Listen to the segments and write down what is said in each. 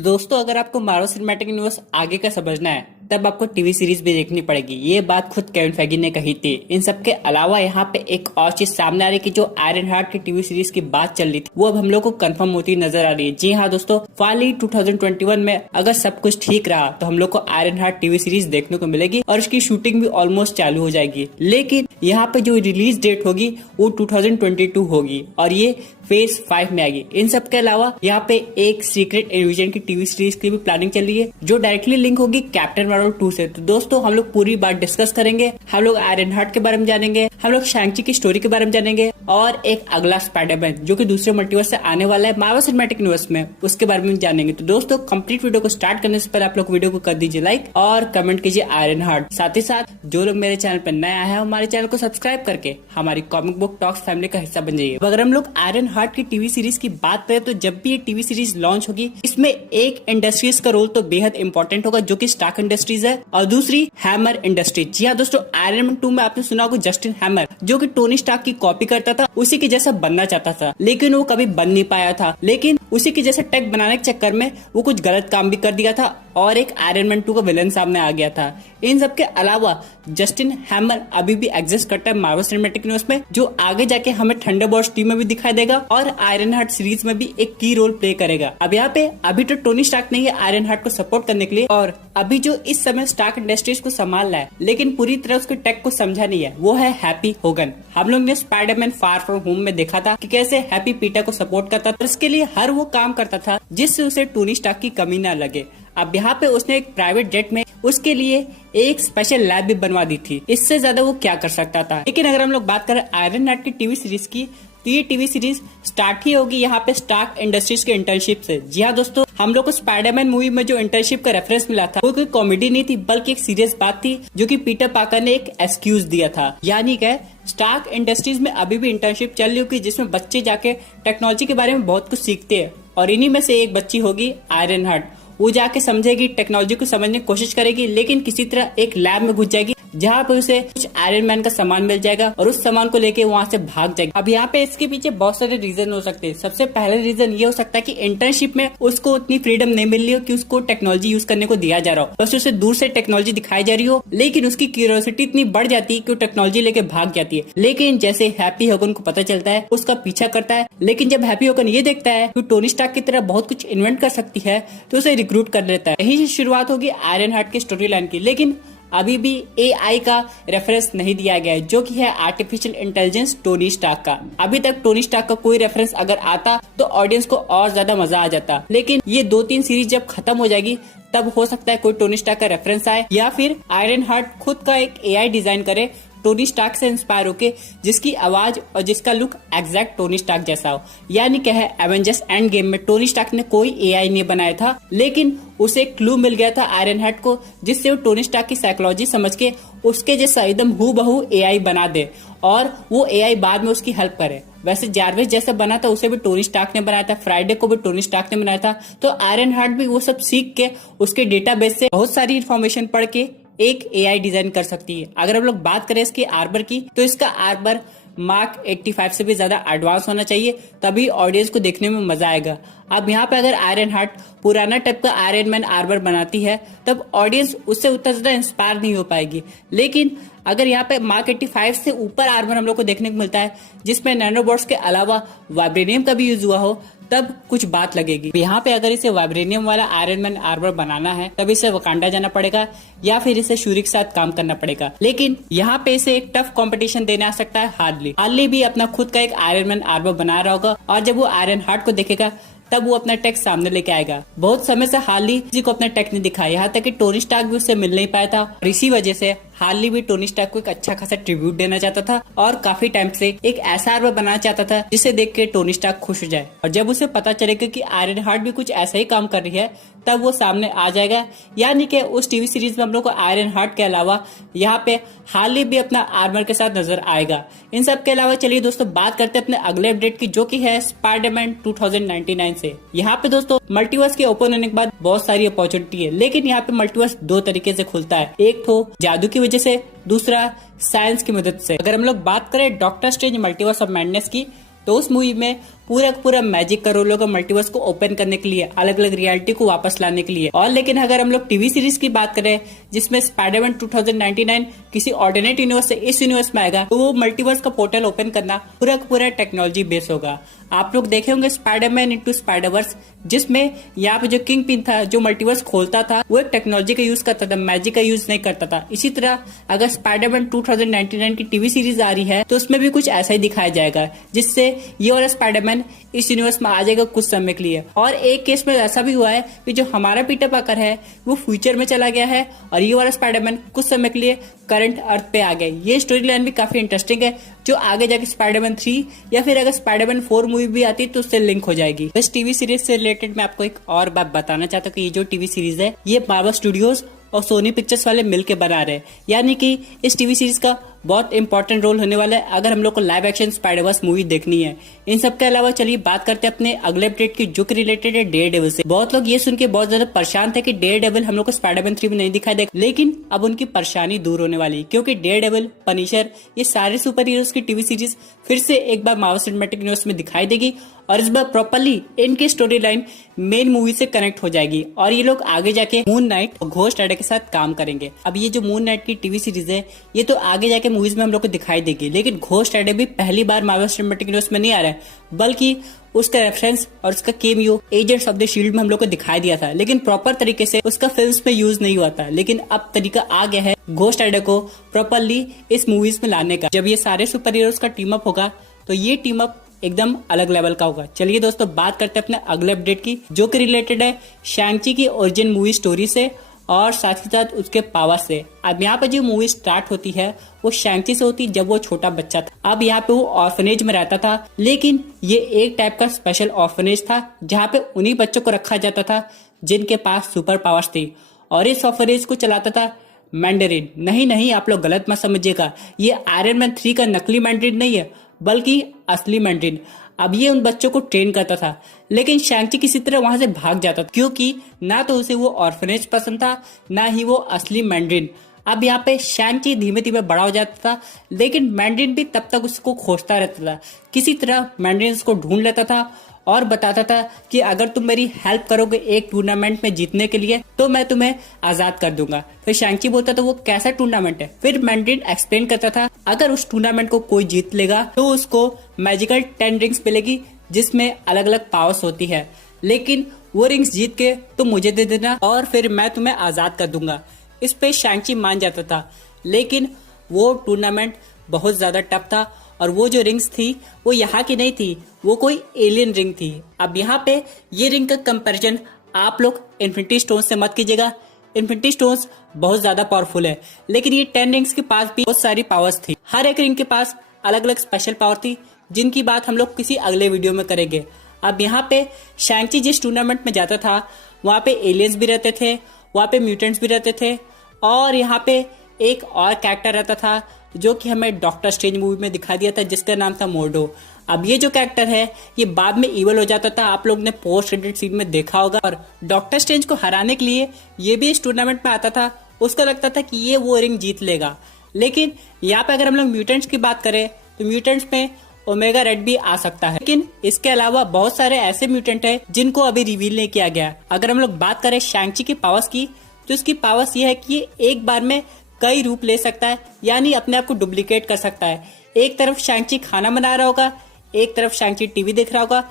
दोस्तों, अगर आपको मार्वल सिनेमैटिक यूनिवर्स आगे का समझना है तब आपको टीवी सीरीज भी देखनी पड़ेगी। ये बात खुद केविन फेगी ने कही थी। इन सब के अलावा यहाँ पे एक और चीज सामने आ रही है कि जो आयरन हार्ट की टीवी सीरीज की बात चल रही थी वो अब हम लोग को कंफर्म होती नजर आ रही है। जी हाँ दोस्तों, फाइनली 2021 में अगर सब कुछ ठीक रहा तो हम लोग को आयरन हार्ट टीवी सीरीज देखने को मिलेगी और उसकी शूटिंग भी ऑलमोस्ट चालू हो जाएगी। लेकिन यहाँ पे जो रिलीज डेट होगी वो 2022 होगी और ये फेज 5 में आएगी। इन सब के अलावा यहाँ पे एक सीक्रेट इन्विजन की टीवी सीरीज की भी प्लानिंग चल रही है जो डायरेक्टली लिंक होगी कैप्टन मार्वल 2 से। तो दोस्तों, हम लोग पूरी बात डिस्कस करेंगे। हम लोग आयरन हार्ट के बारे में जानेंगे, हम लोग शैंग-ची की स्टोरी के बारे में जानेंगे और एक अगला स्पाइडरमैन जो कि दूसरे मल्टीवर्स से आने वाला है मार्वल सिनेमैटिक यूनिवर्स में, उसके बारे में जानेंगे। तो दोस्तों, कंप्लीट वीडियो को स्टार्ट करने से पहले आप लोग वीडियो को कर दीजिए लाइक और कमेंट कीजिए आयरन हार्ट। साथ ही साथ जो लोग मेरे चैनल पर नए आए हैं हमारे चैनल को सब्सक्राइब करके हमारी कॉमिक बुक टॉक्स फैमिली का हिस्सा बन जाइए। अगर हम लोग आयरन हार्ट की टीवी सीरीज की बात करें तो जब भी ये टीवी सीरीज लॉन्च होगी इसमें एक इंडस्ट्रीज का रोल तो बेहद इंपॉर्टेंट होगा जो कि स्टार्क इंडस्ट्रीज है और दूसरी हैमर इंडस्ट्रीज। जी हाँ दोस्तों, आयरन मैन 2 में आपने सुना होगा जस्टिन हैमर जो कि टोनी स्टार्क की कॉपी करता था, उसी के जैसा बनना चाहता था लेकिन वो कभी बन नहीं पाया था। लेकिन उसी के जैसा टेक बनाने के चक्कर में वो कुछ गलत काम भी कर दिया था और एक आयरन मैन 2 का विलन सामने आ गया था। इन सब के अलावा जस्टिन हैमर अभी भी एग्जिस्ट करता है मार्वल सिनेमैटिक यूनिवर्स में, जो आगे जाके हमें थंडरबोल्ट्स टीम में भी दिखाई देगा और आयरन हार्ट सीरीज में भी एक की रोल प्ले करेगा। अब यहाँ पे अभी तो टोनी स्टार्क नहीं है आयरन हार्ट को सपोर्ट करने के लिए और अभी जो इस समय स्टार्क इंडस्ट्रीज को संभाल रहा है लेकिन पूरी तरह उसके टेक को समझा नहीं है वो है हैप्पी होगन। हम लोग ने स्पाइडरमैन फार फ्रॉम होम में देखा था कि कैसे हैप्पी पीटर को सपोर्ट करता था, इसके लिए हर वो काम करता था जिससे उसे टोनी स्टार्क की कमी न लगे। अब यहाँ पे उसने एक प्राइवेट जेट में उसके लिए एक स्पेशल लैब भी बनवा दी थी, इससे ज्यादा वो क्या कर सकता था। लेकिन अगर हम लोग बात करें आयरन हार्ट की टीवी सीरीज की तो ये टीवी सीरीज स्टार्ट ही होगी यहाँ पे स्टार्क इंडस्ट्रीज के इंटर्नशिप से। जी हाँ दोस्तों, हम लोग को स्पाइडरमैन मूवी में जो इंटर्नशिप का रेफरेंस मिला था वो कोई कॉमेडी नहीं थी बल्कि एक सीरियस बात थी जो कि पीटर पार्कर ने एक एक्सक्यूज दिया था। यानी कि स्टार्क इंडस्ट्रीज में अभी भी इंटर्नशिप चल रही होगी जिसमें बच्चे जाके टेक्नोलॉजी के बारे में बहुत कुछ सीखते हैं और इन्हीं में से एक बच्ची होगी आयरन हार्ट। वो जाके समझेगी, टेक्नोलॉजी को समझने की कोशिश करेगी लेकिन किसी तरह एक लैब में घुस जाएगी जहाँ पे उसे कुछ आयरन मैन का सामान मिल जाएगा और उस सामान को लेके वहाँ से भाग जाएगी। अब यहाँ पे इसके पीछे बहुत सारे रीजन हो सकते हैं। सबसे पहले रीजन ये हो सकता है कि इंटर्नशिप में उसको उतनी फ्रीडम नहीं मिल रही हो कि उसको टेक्नोलॉजी यूज करने को दिया जा रहा हो, बस उसे दूर से टेक्नोलॉजी दिखाई जा रही हो लेकिन उसकी क्यूरियोसिटी इतनी बढ़ जाती है कि वो टेक्नोलॉजी लेके भाग जाती है। लेकिन जैसे हैप्पी होगन को पता चलता है उसका पीछा करता है, लेकिन जब हैप्पी होगन ये देखता है कि टोनी स्टार्क की तरह बहुत कुछ इन्वेंट कर सकती है तो उसे रिक्रूट कर लेता है। यही से शुरुआत होगी आयरन हार्ट की स्टोरी लाइन की। लेकिन अभी भी एआई का रेफरेंस नहीं दिया गया है जो कि है आर्टिफिशियल इंटेलिजेंस टोनी स्टार्क का। अभी तक टोनी स्टार्क का कोई रेफरेंस अगर आता तो ऑडियंस को और ज्यादा मजा आ जाता, लेकिन ये 2-3 सीरीज जब खत्म हो जाएगी तब हो सकता है कोई टोनी स्टार्क का रेफरेंस आए या फिर आयरन हार्ट खुद का एक एआई डिजाइन करे टोनी स्टार्क से इंस्पायर होके जिसकी आवाज और जिसका लुक एग्जैक्ट टोनी स्टार्क जैसा हो। यानी क्या है, एवेंजर्स एंड गेम में टोनी स्टार्क ने कोई एआई नहीं बनाया था लेकिन उसे क्लू मिल गया था आयरन हार्ट को जिससे वो टोनी स्टार्क की साइकोलॉजी समझ के उसके जैसा एकदम हूबहू एआई बना दे और वो एआई बाद में उसकी हेल्प करे। वैसे जारविस जैसा बना था उसे भी टोनी स्टार्क ने बनाया था, फ्राइडे को भी टोनी स्टार्क ने बनाया था। तो आयरन हार्ट भी वो सब सीख के उसके डेटाबेस से बहुत सारी इन्फॉर्मेशन पढ़ के एक एआई डिजाइन कर सकती है। अगर हम लोग बात करें इसके आर्मर की तो इसका आर्मर मार्क 85 से भी ज्यादा एडवांस होना चाहिए तभी ऑडियंस को देखने में मजा आएगा। अब यहाँ पे अगर आयरन हार्ट पुराना टाइप का आयरन मैन आर्मर बनाती है तब ऑडियंस उससे उतना ज्यादा इंस्पायर नहीं हो पाएगी। लेकिन अगर यहाँ पे मार्क 85 से ऊपर आर्मर हम लोग को देखने को मिलता है जिसमें नैनोबॉट्स के अलावा वाइब्रेनियम का भी यूज हुआ हो तब कुछ बात लगेगी। यहाँ पे अगर इसे वाइब्रेनियम वाला आयरन मैन आर्मर बनाना है तब इसे वकांडा जाना पड़ेगा या फिर इसे शूरी के साथ काम करना पड़ेगा। लेकिन यहाँ पे इसे एक टफ कंपटीशन देना आ सकता है हार्ली भी अपना खुद का एक आयरन मैन आर्मर बना रहा होगा और जब वो आयरन हार्ट को देखेगा तब वो अपना टेक सामने लेके आएगा। बहुत समय से हार्ली किसी को अपना टेक नहीं दिखाया, यहाँ तक कि टोनी स्टार्क भी उससे मिल नहीं पाया था और इसी वजह से हार्ली भी टोनी स्टार्क को एक अच्छा खासा ट्रिब्यूट देना चाहता था और काफी टाइम से एक ऐसा आर्मर बनाना चाहता था जिसे देख के टोनी स्टार्क खुश हो जाए। और जब उसे पता चलेगा कि आयरन हार्ट भी कुछ ऐसा ही काम कर रही है तब वो सामने आ जाएगा। यानी कि उस टीवी सीरीज में हम लोग को आयरन हार्ट के अलावा यहाँ पे हार्ली भी अपना आर्मर के साथ नजर आएगा। इन सब के अलावा चलिए दोस्तों बात करते हैं अपने अगले अपडेट की जो कि है स्पाइडरमैन 2099 से। यहाँ पे दोस्तों मल्टीवर्स के ओपन होने के बाद बहुत सारी अपॉर्चुनिटी है लेकिन यहाँ पे मल्टीवर्स 2 तरीके से खुलता है, एक तो जादू की वजह से, दूसरा साइंस की मदद से। अगर हम लोग बात करें doctor strange multiverse of madness की तो उस मूवी में पूरा का पूरा मैजिक कर रोल होगा मल्टीवर्स को ओपन करने के लिए, अलग अलग रियलिटी को वापस लाने के लिए। और लेकिन अगर हम लोग टीवी सीरीज की बात करें जिसमें स्पाइडरमैन 2099 किसी ऑल्टरनेट यूनिवर्स से इस यूनिवर्स में आएगा, तो वो मल्टीवर्स का पोर्टल ओपन करना पूरा का पूरा टेक्नोलॉजी बेस होगा। आप लोग देखे होंगे स्पाइडरमैन इनटू स्पाइडरवर्स, जिसमें यहाँ पे जो किंग पिन था जो मल्टीवर्स खोलता था वो एक टेक्नोलॉजी का यूज करता था, मैजिक का यूज नहीं करता था। इसी तरह अगर स्पाइडरमैन 2099 की टीवी सीरीज आ रही है तो उसमें भी कुछ ऐसा ही दिखाया जाएगा, जिससे ये वाला स्पाइडरमैन इस यूनिवर्स में आ जाएगा कुछ समय के लिए। और एक केस में ऐसा भी हुआ है कि जो हमारा पीटर पार्कर है वो फ्यूचर में चला गया है और ये वाला स्पाइडरमैन कुछ समय के लिए करंट अर्थ पे आ गया। ये स्टोरी लाइन भी काफी इंटरेस्टिंग है, जो आगे जाके स्पाइडरमैन 3 या फिर अगर स्पाइडरमैन 4 मूवी भी आती है तो उससे लिंक हो जाएगी। इस टीवी सीरीज से रिलेटेड मैं आपको एक और बात बताना चाहता हूँ कि ये जो टीवी सीरीज है ये मार्वल स्टूडियोज और सोनी पिक्चर्स वाले मिलके बना रहे हैं, यानी कि इस टीवी सीरीज का बहुत इंपॉर्टेंट रोल होने वाला है अगर हम लोग को लाइव एक्शन स्पाइडरवर्स मूवी देखनी है। इन सब के अलावा चलिए बात करते हैं अपने अगले अपडेट की, जो कि रिलेटेड है डेयर डेविल से। बहुत लोग ये सुन के बहुत ज्यादा परेशान थे कि डेयर डेविल हम लोग को स्पाइडरमैन 3 में नहीं दिखाई देगा, लेकिन अब उनकी परेशानी दूर होने वाली, क्योंकि डेयर डेविल, पनिशर, ये सारे सुपर हीरोज की टीवी सीरीज फिर से एक बार मार्वल सिनेमैटिक यूनिवर्स में दिखाई देगी और इस बार प्रॉपर्ली इनकी स्टोरी लाइन मेन मूवी से कनेक्ट हो जाएगी और ये लोग आगे जाके मून नाइट और घोस्ट राइडर के साथ काम करेंगे। अब ये जो मून नाइट की टीवी सीरीज है ये तो आगे जाके मूवीज में हम लोग को दिखाई देगी, लेकिन घोस्ट राइडर भी पहली बार मार्वल सिनेमैटिक यूनिवर्स में नहीं आ रहा है, बल्कि उसका रेफरेंस और उसका cameo agents of the shield में हम लोग को दिखाई दिया था, लेकिन प्रॉपर तरीके से उसका फिल्म्स में यूज नहीं हुआ था। लेकिन अब तरीका आ गया है घोस्ट राइडर को प्रॉपरली इस मूवीज में लाने का। जब ये सारे सुपर हीरोज का टीम अप होगा तो ये टीम अप एकदम अलग लेवल का होगा। चलिए दोस्तों बात करते हैं अपने अगले अपडेट की, जो कि रिलेटेड है शैंग-ची की ओरिजिन मूवी स्टोरी से और साथ ही साथ उसके पावर से। अब यहाँ पे जो मूवी स्टार्ट होती है वो शैंग-ची से होती जब वो छोटा बच्चा था। अब यहाँ पे वो ऑर्फनेज में रहता था, लेकिन ये एक टाइप का स्पेशल ऑर्फनेज था जहाँ पे उन्हीं बच्चों को रखा जाता था जिनके पास सुपर पावर्स थी, और इस ऑर्फनेज को चलाता था मैंडरिन। नहीं, आप लोग गलत मत समझिएगा, ये आयरन मैन 3 का नकली मैंडरिन नहीं है बल्कि असली मैंडरिन। अब ये उन बच्चों को ट्रेन करता था, लेकिन शैंग-ची किसी तरह वहां से भाग जाता था, क्योंकि ना तो उसे वो ऑर्फनेज पसंद था ना ही वो असली मैंडरिन। अब यहाँ पे शैंग-ची धीमे धीमे बड़ा हो जाता था, लेकिन मैंडरिन भी तब तक उसको खोजता रहता था। किसी तरह मैंडरिन उसको ढूंढ लेता था और बताता था कि अगर तुम मेरी हेल्प करोगे एक टूर्नामेंट में जीतने के लिए तो मैं तुम्हें आजाद कर दूंगा। फिर शैंग-ची बोलता था वो कैसा टूर्नामेंट है। फिर मैंडरिन एक्सप्लेन करता था अगर उस टूर्नामेंट को कोई जीत लेगा तो उसको मैजिकल 10 रिंग्स मिलेगी जिसमें अलग अलग पावर्स होती है, लेकिन वो रिंग्स जीत के तुम मुझे दे देना और फिर मैं तुम्हें आजाद कर दूंगा। इस पे शैंग-ची मान जाता था, लेकिन वो टूर्नामेंट बहुत ज्यादा टफ था और वो जो रिंग्स थी वो यहाँ की नहीं थी, वो कोई एलियन रिंग थी। अब यहाँ पे ये रिंग का कंपैरिजन आप लोग इन्फिनिटी स्टोन्स से मत कीजिएगा। इन्फिनिटी स्टोन्स बहुत ज्यादा पावरफुल है, लेकिन ये 10 रिंग्स के पास भी बहुत सारी पावर्स थी। हर एक रिंग के पास अलग अलग स्पेशल पावर थी, जिनकी बात हम लोग किसी अगले वीडियो में करेंगे। अब यहाँ पे शैंग-ची जिस टूर्नामेंट में जाता था वहाँ पे एलियंस भी रहते थे, वहाँ पे म्यूटेंट्स भी रहते थे, और यहाँ पे एक और कैरेक्टर रहता था जो कि हमें डॉक्टर स्ट्रेंज मूवी में दिखा दिया था, जिसका नाम था मोर्डो। अब ये जो कैरेक्टर है ये बाद में इवल हो जाता था, आप लोग ने पोस्ट क्रेडिट सीन में देखा होगा। और डॉक्टर स्ट्रेंज को हराने के लिए ये भी इस टूर्नामेंट में आता था, उसको लगता था कि ये वो रिंग जीत लेगा। लेकिन यहाँ पे अगर हम लोग म्यूटेंट्स की बात करें तो म्यूटेंट्स में ओमेगा रेड भी आ सकता है, लेकिन इसके अलावा बहुत सारे ऐसे म्यूटेंट है जिनको अभी रिवील नहीं किया गया। अगर हम लोग बात करें शैंग-ची की पावर्स की, तो इसकी पावर्स ये है कि ये एक बार में कई रूप ले सकता है, यानी अपने आप को डुप्लीकेट कर सकता है। एक तरफ शैंग-ची खाना बना रहा होगा, एक तरफ शैंग-ची टीवी देख रहा होगा,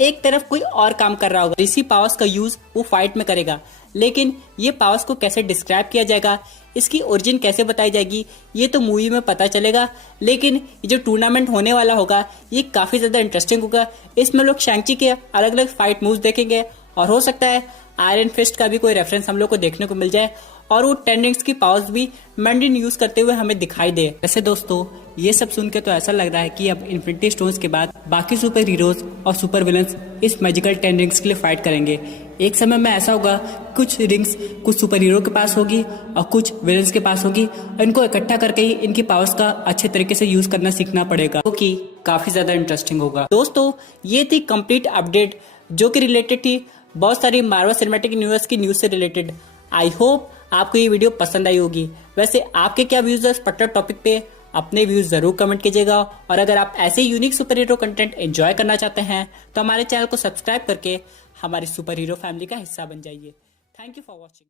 एक तरफ कोई और काम कर रहा होगा। इसी पावर्स का यूज वो फाइट में करेगा, लेकिन ये पावर्स को कैसे डिस्क्राइब किया जाएगा, इसकी ओरिजिन कैसे बताई जाएगी, ये तो मूवी में पता चलेगा। लेकिन ये जो टूर्नामेंट होने वाला होगा ये काफी ज्यादा इंटरेस्टिंग होगा। इसमें लोग शैंग-ची के अलग अलग फाइट मूव्स देखेंगे और हो सकता है आयरन फिस्ट का भी कोई रेफरेंस हम लोग को देखने को मिल जाए, और वो 10 रिंग्स की पावर्स भी मैंडरिन यूज करते हुए हमें दिखाई दे। वैसे दोस्तों ये सब सुन के तो ऐसा लग रहा है कि अब इन्फिनिटी स्टोन्स के बाद बाकी सुपर हीरोज और सुपर विलन्स इस मैजिकल 10 रिंग्स के लिए फाइट करेंगे। एक समय में ऐसा होगा कुछ रिंग्स कुछ सुपर हीरो के पास होगी और कुछ विलन्स के पास होगी, और इनको इकट्ठा करके ही इनकी पावर्स का अच्छे तरीके से यूज करना सीखना पड़ेगा, जो कि काफी ज्यादा इंटरेस्टिंग होगा। दोस्तों ये थी कंप्लीट अपडेट जो कि रिलेटेड थी बहुत सारी मार्वल सिनेमैटिक यूनिवर्स की न्यूज से रिलेटेड। आई होप आपको ये वीडियो पसंद आई होगी। वैसे आपके क्या व्यूज है इस पर्टिकुलर टॉपिक पे, अपने व्यूज जरूर कमेंट कीजिएगा और अगर आप ऐसे unique super hero content enjoy करना चाहते हैं तो हमारे चैनल को सब्सक्राइब करके हमारी सुपर हीरो फैमिली का हिस्सा बन जाइए। Thank you for watching.